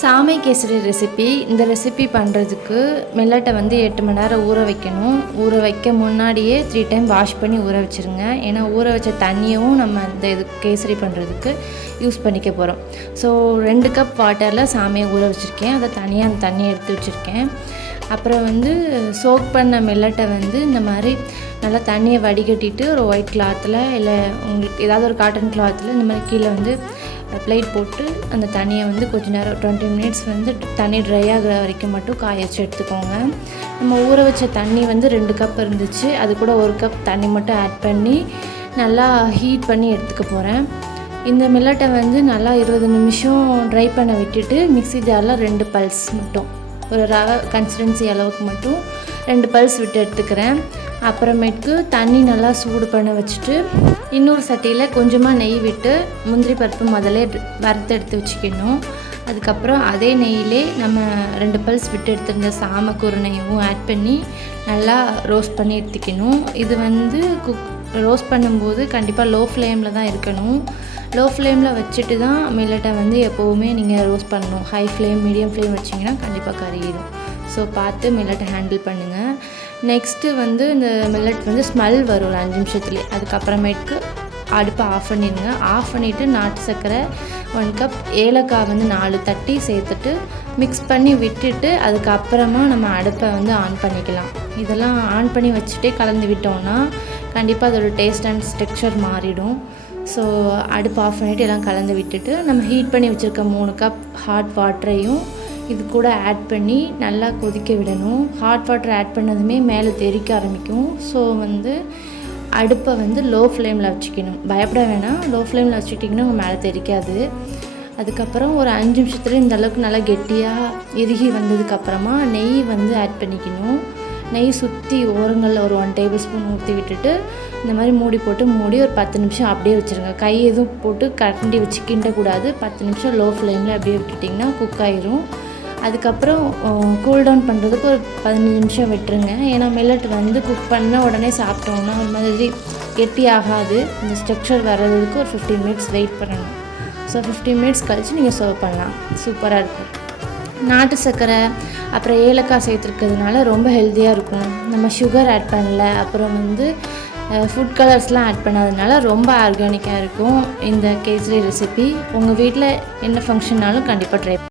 சாமை கேசரி ரெசிபி. இந்த ரெசிபி பண்ணுறதுக்கு மில்லட்டை வந்து 8 மணி நேரம் ஊற வைக்கணும். ஊற வைக்க முன்னாடியே 3 டைம் வாஷ் பண்ணி ஊற வச்சுருங்க. ஏன்னா ஊற வச்ச தண்ணியும் நம்ம இந்த கேசரி பண்ணுறதுக்கு யூஸ் பண்ணிக்க போகிறோம். ஸோ 2 கப் வாட்டரில் சாமையை ஊற வச்சுருக்கேன். அதை தனியாக அந்த தண்ணியை எடுத்து வச்சுருக்கேன். அப்புறம் வந்து சோக் பண்ண மில்லட்டை வந்து இந்த மாதிரி நல்லா தண்ணியை வடிகட்டிட்டு ஒரு ஒயிட் கிளாத்தில் இல்லை உங்களுக்கு ஏதாவது ஒரு காட்டன் கிளாத்தில் இந்த மாதிரி கீழே வந்து பிளேட் போட்டு அந்த தண்ணியை வந்து கொஞ்சம் நேரம் 20 மினிட்ஸ் வந்து தண்ணி ட்ரை ஆகிற வரைக்கும் மட்டும் காய வச்சு எடுத்துக்கோங்க. நம்ம ஊற வச்ச தண்ணி வந்து 2 கப் இருந்துச்சு. அது கூட 1 கப் தண்ணி மட்டும் ஆட் பண்ணி நல்லா ஹீட் பண்ணி எடுத்துக்க போகிறேன். இந்த மில்லட்டை வந்து நல்லா 20 நிமிஷம் ட்ரை பண்ண விட்டுட்டு மிக்ஸி ஜாரில் 2 பல்ஸ் மட்டும் ஒரு ரவை கன்சிஸ்டன்சி அளவுக்கு மட்டும் 2 பல்ஸ் விட்டு எடுத்துக்கிறேன். அப்புறமேட்டுக்கு தண்ணி நல்லா சூடு பண்ண வச்சுட்டு இன்னொரு சட்டியில் கொஞ்சமாக நெய் விட்டு முந்திரி பருப்பு முதல்ல வறுத்து எடுத்து வச்சுக்கணும். அதுக்கப்புறம் அதே நெய்யிலே நம்ம 2 பல்ஸ் விட்டு எடுத்துருந்த சாமக்குருணையும் ஆட் பண்ணி நல்லா ரோஸ்ட் பண்ணி எடுத்துக்கணும். இது வந்து ரோஸ்ட் பண்ணும்போது கண்டிப்பாக லோ ஃப்ளேமில் தான் இருக்கணும். லோ ஃப்ளேமில் வச்சுட்டு தான் மில்லட்டை வந்து எப்போவுமே நீங்கள் ரோஸ்ட் பண்ணணும். ஹை ஃப்ளேம் மீடியம் ஃப்ளேம் வச்சிங்கன்னா கண்டிப்பாக கருகிடும். ஸோ பார்த்து மில்லட்டை ஹேண்டில் பண்ணுங்கள். நெக்ஸ்ட்டு வந்து இந்த மில்லட் வந்து ஸ்மெல் வரும் ஒரு 5 நிமிஷத்துலேயே. அதுக்கப்புறமேட்டுக்கு அடுப்பை ஆஃப் பண்ணிடுங்க. ஆஃப் பண்ணிவிட்டு நாட்டு சர்க்கரை 1 கப், ஏலக்காய் வந்து 4 தட்டி சேர்த்துட்டு மிக்ஸ் பண்ணி விட்டுட்டு அதுக்கப்புறமா நம்ம அடுப்பை வந்து ஆன் பண்ணிக்கலாம். இதெல்லாம் ஆன் பண்ணி வச்சுட்டே கலந்து விட்டோம்னா கண்டிப்பாக அதோட டேஸ்ட் அண்ட் டெக்ஸ்சர் மாறிடும். ஸோ அடுப்பு ஆஃப் பண்ணிவிட்டு எல்லாம் கலந்து விட்டுட்டு நம்ம ஹீட் பண்ணி வச்சுருக்க 3 கப் ஹாட் வாட்டரையும் இது கூட ஆட் பண்ணி நல்லா கொதிக்க விடணும். ஹாட் வாட்டர் ஆட் பண்ணதுமே மேலே தெறிக்க ஆரம்பிக்கும். ஸோ வந்து அடுப்பை வந்து லோ ஃப்ளேமில் வச்சுக்கணும். பயப்பட வேணாம், லோ ஃப்ளேமில் வச்சுக்கிட்டிங்கன்னா உங்கள் மேலே தெரிக்காது. அதுக்கப்புறம் ஒரு 5 நிமிஷத்துல இந்த அளவுக்கு நல்லா கெட்டியாக இறுகி வந்ததுக்கப்புறமா நெய் வந்து ஆட் பண்ணிக்கணும். நெய் சுற்றி ஓரங்களில் ஒரு 1 டேபிள் ஸ்பூன் ஊற்றி விட்டுட்டு இந்த மாதிரி மூடி போட்டு மூடி ஒரு 10 நிமிஷம் அப்படியே வச்சுருங்க. கை எதுவும் போட்டு கரண்டி வச்சு கிண்டக்கூடாது. 10 நிமிஷம் லோ ஃப்ளேமில் அப்படியே விட்டுட்டிங்கன்னா குக் ஆயிரும். அதுக்கப்புறம் கூல்டவுன் பண்ணுறதுக்கு ஒரு 15 நிமிஷம் விட்டுருங்க. ஏன்னா மில்லட் வந்து குக் பண்ண உடனே சாப்பிட்டோம்னா ஒரு மாதிரி கெட்டி ஆகாது. இந்த ஸ்ட்ரக்சர் வர்றதுக்கு ஒரு 15 மினிட்ஸ் வெயிட் பண்ணணும். ஸோ 15 மினிட்ஸ் கழித்து நீங்கள் சர்வ் பண்ணலாம். சூப்பராக இருக்கும். நாட்டு சர்க்கரை அப்புறம் ஏலக்காய் சேர்த்துருக்கிறதுனால ரொம்ப ஹெல்த்தியாக இருக்கும். நம்ம சுகர் ஆட் பண்ணல, அப்புறம் வந்து ஃபுட் கலர்ஸ்லாம் ஆட் பண்ணாததுனால ரொம்ப ஆர்கானிக்காக இருக்கும் இந்த கேசரி ரெசிபி. உங்கள் வீட்டில் என்ன ஃபங்க்ஷன்னாலும் கண்டிப்பாக ட்ரை